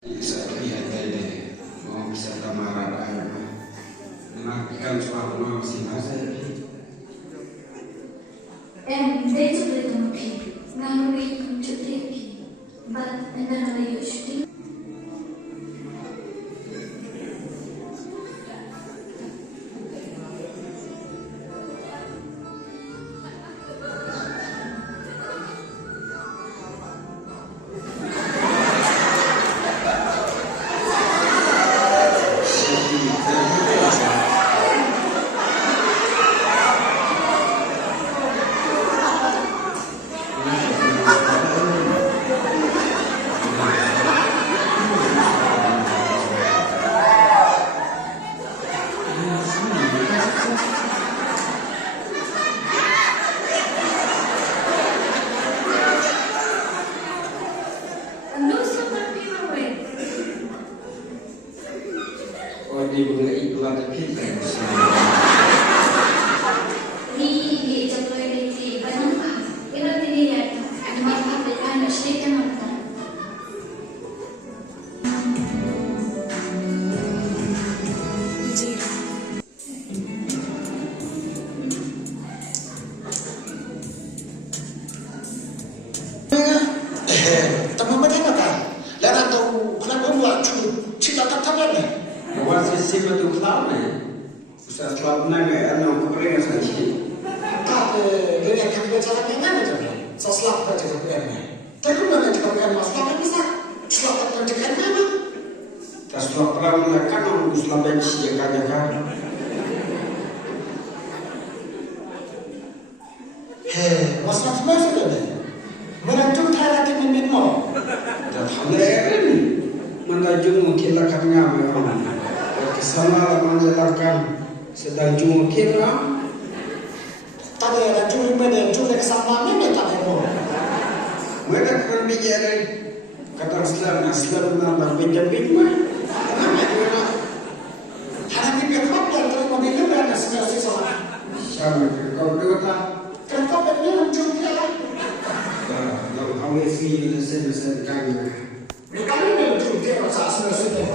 Saya dari mau bisa tamaran menafikan suara masih bahasa. And they took it on people. Now we come to take it. But another way you should. Di bunga iklan tapi Di jatuh di Banampa. Itu dilihat. Maka dengan sedikit mata. Teman-teman yang apa? Lalu tahu kenapa buat cerita tak ni? Awak sesi betul kelapa. Usah kelapa naga anak kumpulnya sahaja. Tapi dia akan berjalan yang mana tu? Seselap kerja KPM ni. Tapi mana KPM masalah kan bisa? Selap kerja kan mana? Tas kelapa mereka nak usah benci jaga-jaga. Masalah tu mana sebenarnya? Menantu thara ke minum. Dah hamil ni. Menaju mungkin lah katanya memang. Kesana menjelaskan sedang mungkin lah. Tadi ada curi pada curi kesama ni tak ada. Mereka kan bicara kata Islam nak pinjam mah. Hari ni kerap dia terima dia berada sebelah sisa. Sama kau kata. Kerap dia curi dia. Kalau awak sih sen kan. Kalau dia curi dia rasa sebelah sisa.